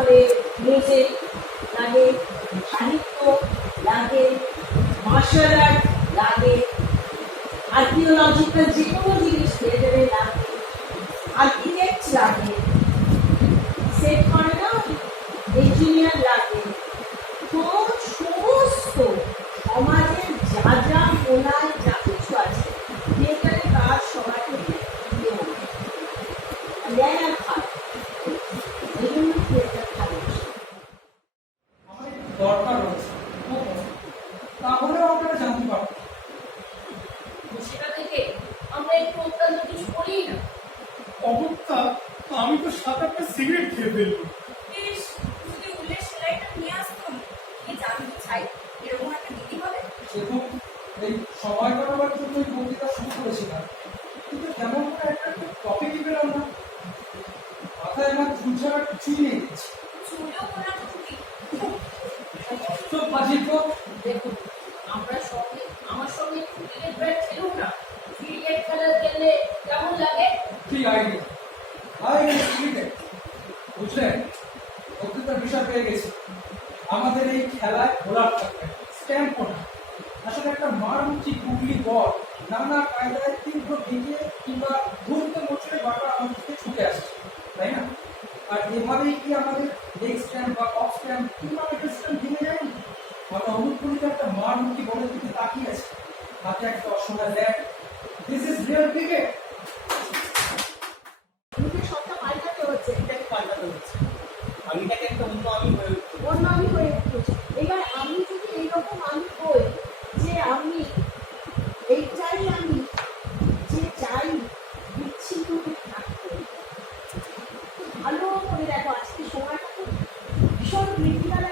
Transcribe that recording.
তারপরে মিউজিক লাগে সাহিত্য লাগে মার্শাল আর্ট লাগে আর্কিওলজিক্যাল যে কোনো জিনিস লাগে আর্কিটেক্ট লাগে সেট করে না ইঞ্জিনিয়ার লাগে তো সমস্ত সমাজের যা যা কোনায় যা কিছু আছে থিয়েটারে কাজ সবার থেকে নেওয়া নেয় আর খায় এই জন্য থিয়েটার ভালোবাসে আমার একটু দরকার রয়েছে তাহলেও আপনারা জানতে পারবেন সেটা থেকে আমরা একটু অত্যন্ত কিছু করি না অবস্থা আমি তো সাত আটটা সিগারেট খেয়ে ফেলব। যদি উল্লেখ সেলাইটা নিয়ে আসতাম কি জানতে চাই এরকম একটা দিদি হবে। এবং এই সময় কাটাবার জন্য এই বক্তৃতা শুরু করেছিলাম। কিন্তু কেমন করে একটা টপিকই পেলাম না। মাথায় আমার চুল ছাড়া কিছুই নেই। চুলেও দেখুন আমরা সঙ্গে আমার সঙ্গে ক্রিকেট ব্যাট খেলুন না। ক্রিকেট খেলা খেললে কেমন লাগে? ঠিক আইডিয়া আমাদের এই খেলায় ঘোরার স্ট্যাম্প আসলে একটা মারমুচি গুগলি বল নানা কায়দায় তীব্র ভেঙে কিংবা ঘুরতে মোচড়ে বাটা আমাদের দিকে ছুটে আসছে, তাই না? আর এভাবেই কি আমাদের লেগ স্ট্যাম্প বা অফ স্ট্যাম্প কিংবা মিডল স্ট্যাম্প ভেঙে যায়? আমরা অনুপ্রণিত একটা মারমুচি বলের দিকে তাকিয়ে আছি। হাতে একটা অসময় bat this is real cricket নিজের সবটা পাল্টাতে হচ্ছে এটাকে পাল্টাতে হচ্ছে। আমিটাকে একটা অন্য আমি হয়ে অন্য আমি হয়ে উঠেছি। এবার আমি যদি এইরকম আমি হই যে আমি এইটাই আমি যে চাই বিচ্ছিন্ন হয়ে থাকতে ভালো করে দেখো আজকে সময়টা তো ভীষণ ক্রিটিক্যাল